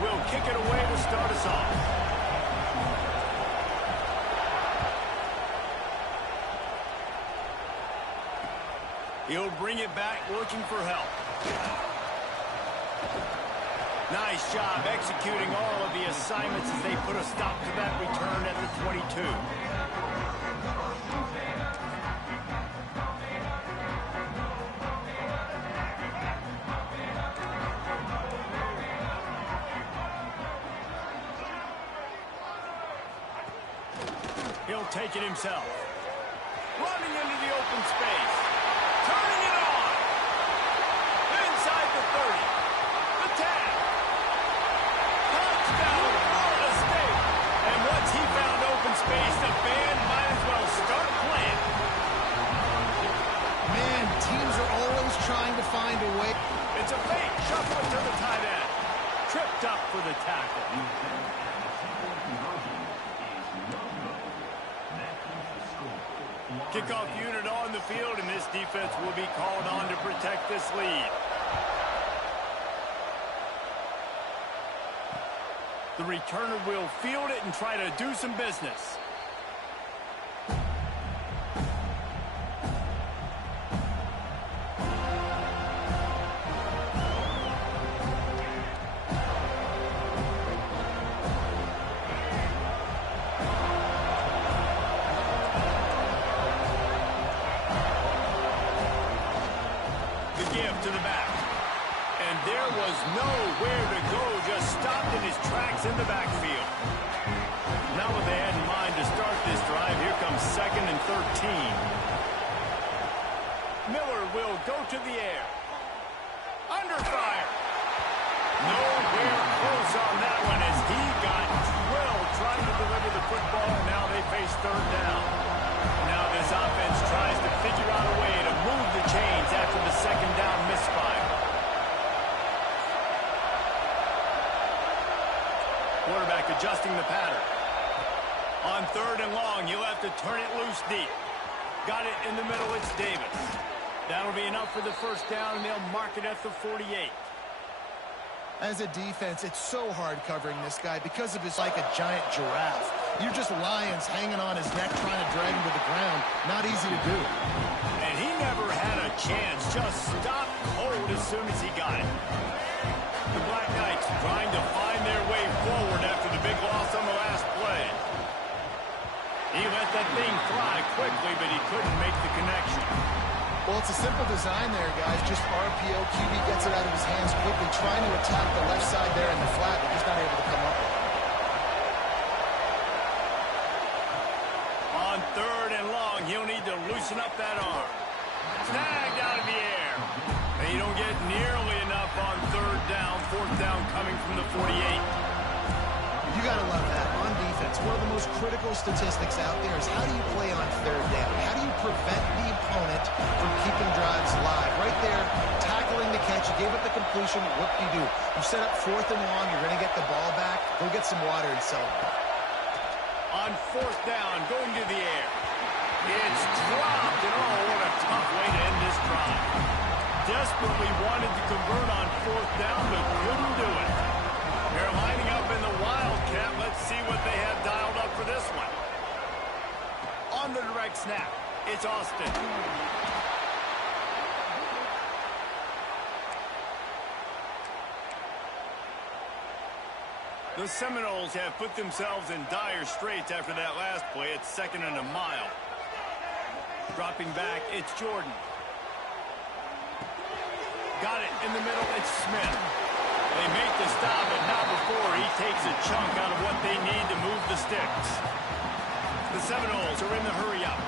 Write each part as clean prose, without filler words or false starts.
will kick it away to start us off. He'll bring it back, looking for help. Nice job executing all of the assignments as they put a stop to that return at the 22. He'll take it himself. Running into the open space. Turning it on. Inside the 30. The tag. Touchdown, Florida State. And once he found open space, the band might as well start playing. Man, teams are always trying to find a way. It's a fake. Shuffle it to the tight end. Tripped up for the tackle. Kickoff unit on the field, and this defense will be called on to protect this lead. The returner will field it and try to do some business. To the back. And there was nowhere to go, just stopped in his tracks in the backfield. Now what they had in mind to start this drive, here comes 2nd and 13. Miller will go to the air. Under fire. Nowhere close on that one as he got drilled trying to deliver the football, and now they face 3rd down. Now this offense tries to figure out a way to move the chains after the 2nd down misfire. Quarterback adjusting the pattern. On 3rd and long, you'll have to turn it loose deep. Got it in the middle, it's Davis. That'll be enough for the 1st down, and they'll mark it at the 48. As a defense, it's so hard covering this guy because of his like a giant giraffe. You're just lions hanging on his neck trying to drag him to the ground. Not easy to do. And he never had a chance. Just stopped cold as soon as he got it. The Black Knights trying to find their way forward after the big loss on the last play. He let that thing fly quickly, but he couldn't make the connection. Well, it's a simple design there, guys. Just RPO. QB gets it out of his hands quickly, trying to attack the left side there in the flat, but he's not able to come up with it. On 3rd and long, he'll need to loosen up that arm. Snagged out of the air. And you don't get nearly enough on 3rd down. 4th down coming from the 48. You got to love that. On defense, one of the most critical statistics out there is how do you play on 3rd down? How do you prevent the opponent from keeping drives alive? Right there, tackling the catch. You gave up the completion. What do? You set up 4th and long. You're going to get the ball back. Go get some water and celebrate. On 4th down, going to the air. It's dropped, and oh, what a tough way to end this drive. Desperately wanted to convert on 4th down, but couldn't do it. They're lining up in the Wildcat. Let's see what they have dialed up for this one. On the direct snap, it's Austin. The Seminoles have put themselves in dire straits after that last play. It's 2nd and a mile. Dropping back, it's Jordan. Got it in the middle, it's Smith. They make the stop, but not before he takes a chunk out of what they need to move the sticks. The Seminoles are in the hurry-up.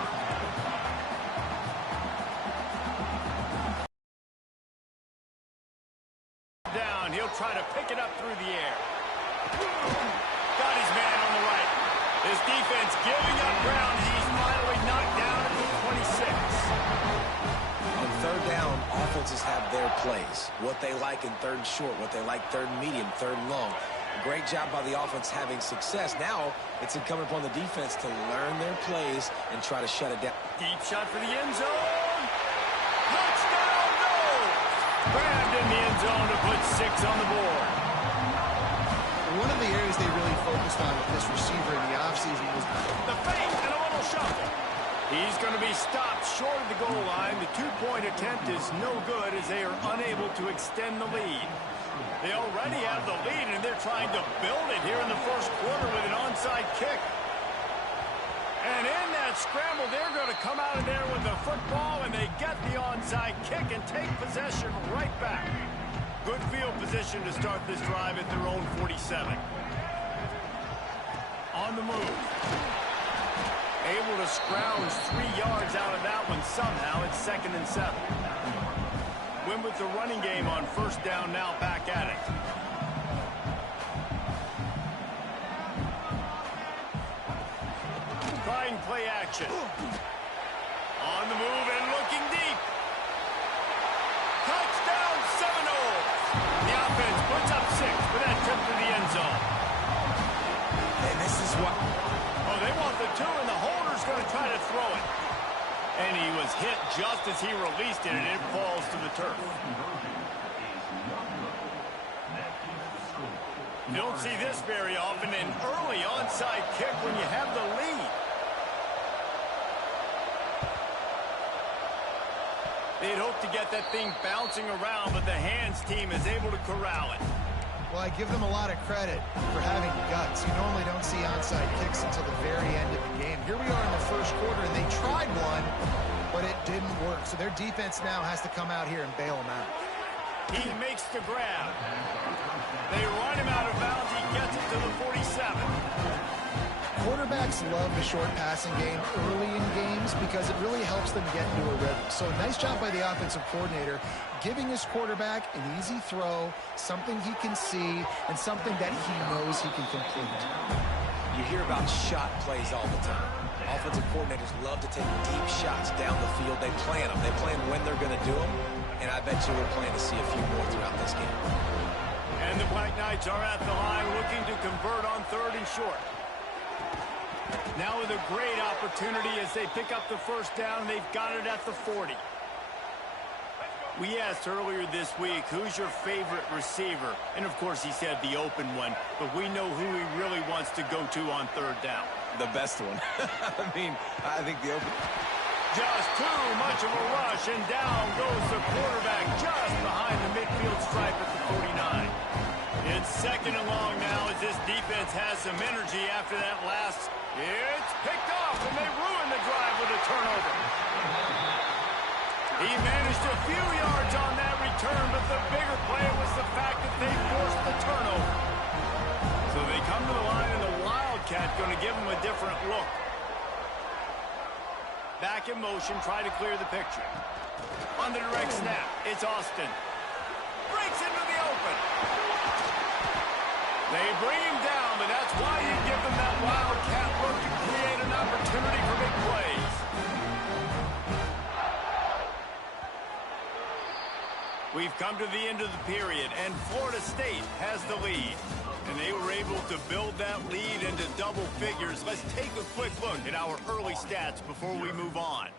Down, he'll try to pick it up through the air. Got his man on the right. His defense giving up ground. He's finally knocked down at the 26. On 3rd down, offenses have their plays. What they like in 3rd and short, what they like 3rd and medium, 3rd and long. A great job by the offense having success. Now it's incumbent upon the defense to learn their plays and try to shut it down. Deep shot for the end zone. Touchdown, no! Grabbed in the end zone to put 6 on the board. things they really focused on with this receiver in the offseason was the fake and a little shuffle. He's going to be stopped short of the goal line. The two-point attempt is no good as they are unable to extend the lead. They already have the lead, and they're trying to build it here in the first quarter with an onside kick. And in that scramble, they're going to come out of there with the football, and they get the onside kick and take possession right back. Good field position to start this drive at their own 47. On the move. Able to scrounge 3 yards out of that one somehow. It's 2nd and 7. Win with the running game on first down, now back at it. Trying play action. On the move and looking deep. Touchdown Seminoles. The offense puts up 6 for that trip to the end zone. And this is what... Oh, they want the 2, and the holder's going to try to throw it. And he was hit just as he released it, and it falls to the turf. You don't see this very often, an early onside kick when you have the lead. They'd hope to get that thing bouncing around, but the hands team is able to corral it. Well, I give them a lot of credit for having guts. You normally don't see onside kicks until the very end of the game. Here we are in the first quarter, and they tried one, but it didn't work. So their defense now has to come out here and bail them out. He makes the grab. They run him out of bounds. He gets it to the 47. Quarterbacks love the short passing game early in games because it really helps them get into a rhythm. So nice job by the offensive coordinator, giving his quarterback an easy throw, something he can see, and something that he knows he can complete. You hear about shot plays all the time. Offensive coordinators love to take deep shots down the field. They plan them. They plan when they're going to do them, and I bet you we're planning to see a few more throughout this game. And the Black Knights are at the line looking to convert on 3rd and short. Now with a great opportunity as they pick up the first down. They've got it at the 40. We asked earlier this week, who's your favorite receiver? And, of course, he said the open one, but we know who he really wants to go to on 3rd down. The best one. I think the open... Just too much of a rush, and down goes the quarterback just behind the midfield stripe at the 49. It's 2nd and long now as this defense has some energy after that last... It's picked off, and they ruin the drive with a turnover. He managed a few yards on that return, but the bigger play was the fact that they forced the turnover. So they come to the line, and the Wildcat going to give them a different look. Back in motion, try to clear the picture. On the direct snap, it's Austin. Breaks into the open. They bring him down, but that's why you give them that Wildcat look to create an opportunity for big plays. We've come to the end of the period, and Florida State has the lead. And they were able to build that lead into double figures. Let's take a quick look at our early stats before we move on.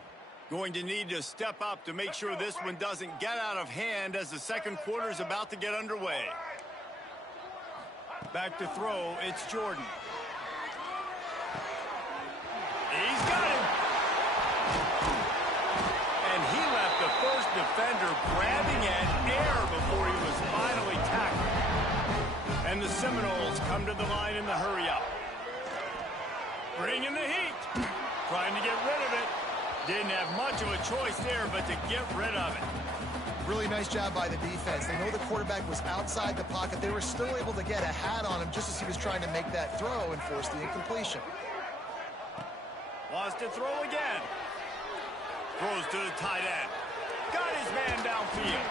Going to need to step up to make sure this one doesn't get out of hand as the second quarter is about to get underway. Back to throw, it's Jordan. He's got him. And he left the first defender grabbing at air before he was finally tackled. And the Seminoles come to the line in the hurry-up. Bringing the heat. Trying to get rid of it. Didn't have much of a choice there, but to get rid of it. Really nice job by the defense. They know the quarterback was outside the pocket. They were still able to get a hat on him just as he was trying to make that throw and force the incompletion. Wants to throw again. Throws to the tight end. Got his man downfield.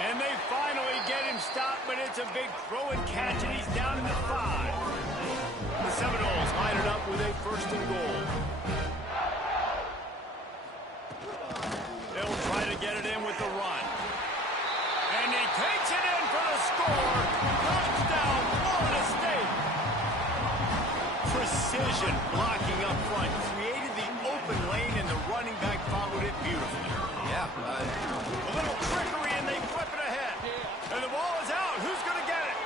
And they finally get him stopped, but it's a big throw and catch, and he's down at the 5. The Seminoles line it up with a 1st and goal. They'll try to get it in with the run. And he takes it in for the score. Touchdown, Florida State. Precision blocking up front. Created the open lane, and the running back followed it beautifully. Yeah. A little trickery, and they flip it ahead. And the ball is out. Who's going to get it?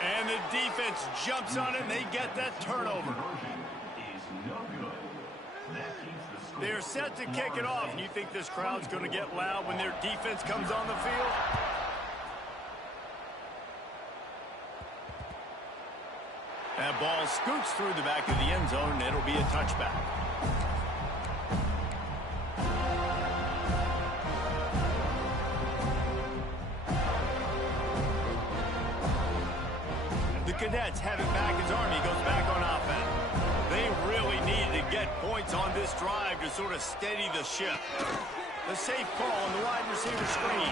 And the defense jumps on it, and they get that turnover. They're set to kick it off, and you think this crowd's going to get loud when their defense comes on the field? That ball scoots through the back of the end zone, and it'll be a touchback. The Cadets have it back as Army goes back on offense. They really need to get points on this drive to sort of steady the ship. The safe call on the wide receiver screen.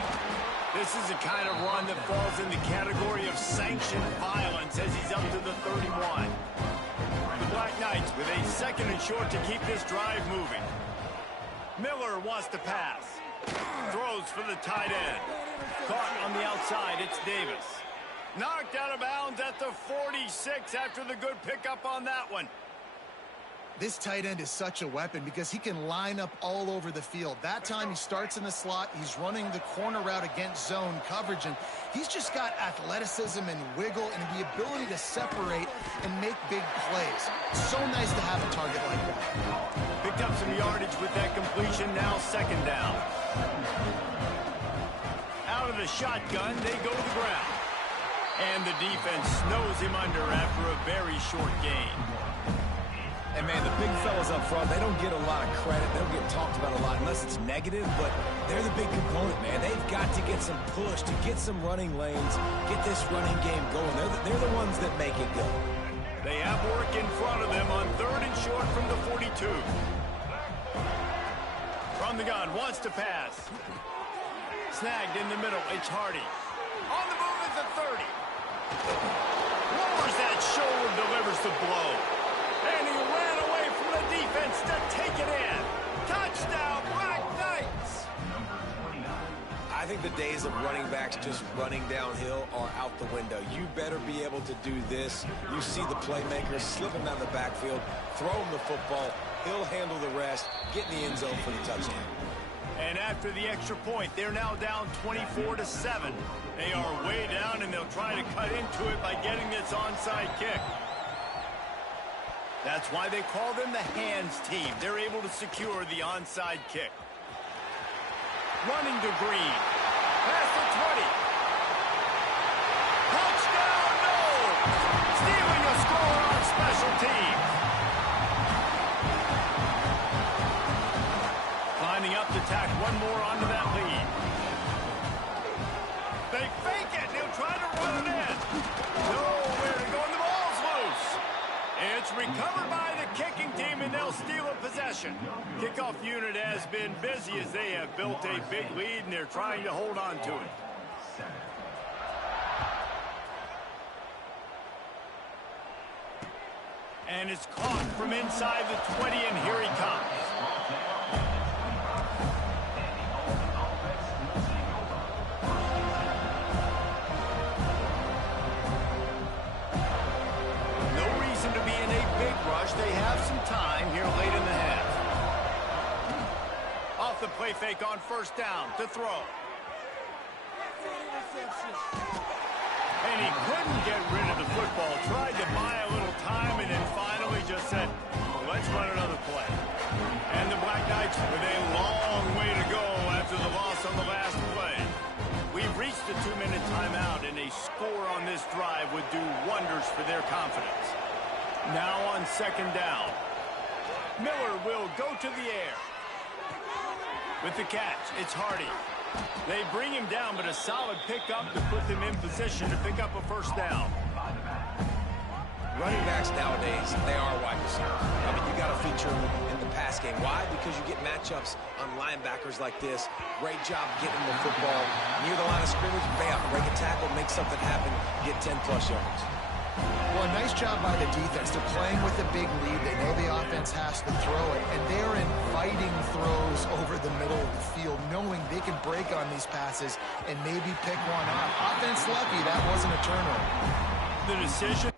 This is the kind of run that falls in the category of sanctioned violence as he's up to the 31. The Black Knights with a 2nd and short to keep this drive moving. Miller wants to pass. Throws for the tight end. Caught on the outside, it's Davis. Knocked out of bounds at the 46 after the good pickup on that one. This tight end is such a weapon because he can line up all over the field. That time he starts in the slot. He's running the corner route against zone coverage, and he's just got athleticism and wiggle and the ability to separate and make big plays. So nice to have a target like that. Picked up some yardage with that completion, now 2nd down. Out of the shotgun, they go to the ground. And the defense snows him under after a very short gain. And, man, the big fellas up front, they don't get a lot of credit. They don't get talked about a lot unless it's negative, but they're the big component, man. They've got to get some push, to get some running lanes, get this running game going. They're the ones that make it go. They have work in front of them on 3rd and short from the 42. From the gun, wants to pass. Snagged in the middle, it's Hardy. On the move is the 30. Lowers that shoulder, delivers the blow. And he ran away from the defense to take it in. Touchdown, Black Knights! I think the days of running backs just running downhill are out the window. You better be able to do this. You see the playmaker slip him out of the backfield, throw him the football, he'll handle the rest, get in the end zone for the touchdown. And after the extra point, they're now down 24-7. They are way down, and they'll try to cut into it by getting this onside kick. That's why they call them the hands team. They're able to secure the onside kick. Running to Green. Past the 20. Touchdown, no! Stealing a score on special teams. Lining up to tack one more onto that lead. They fake it. They'll try to run it in. Nowhere to go, and the ball's loose. It's recovered by the kicking team, and they'll steal a possession. Kickoff unit has been busy as they have built a big lead, and they're trying to hold on to it. And it's caught from inside the 20, and here he comes. They have some time here late in the half. Off the play fake on 1st down to throw. And he couldn't get rid of the football. Tried to buy a little time and then finally just said, let's run another play. And the Black Knights with a long way to go after the loss on the last play. We've reached the 2-minute timeout, and a score on this drive would do wonders for their confidence. Now on 2nd down. Miller will go to the air. With the catch, it's Hardy. They bring him down, but a solid pickup to put them in position to pick up a 1st down. Running backs nowadays, they are wide receivers. I mean, you got to feature them in the pass game. Why? Because you get matchups on linebackers like this. Great job getting the football near the line of scrimmage. Bam, break a tackle, make something happen, get 10-plus yards. Well, a nice job by the defense. They're playing with a big lead. They know the offense has to throw it, and they're inviting throws over the middle of the field, knowing they can break on these passes and maybe pick one off. Offense lucky, that wasn't a turnover. The decision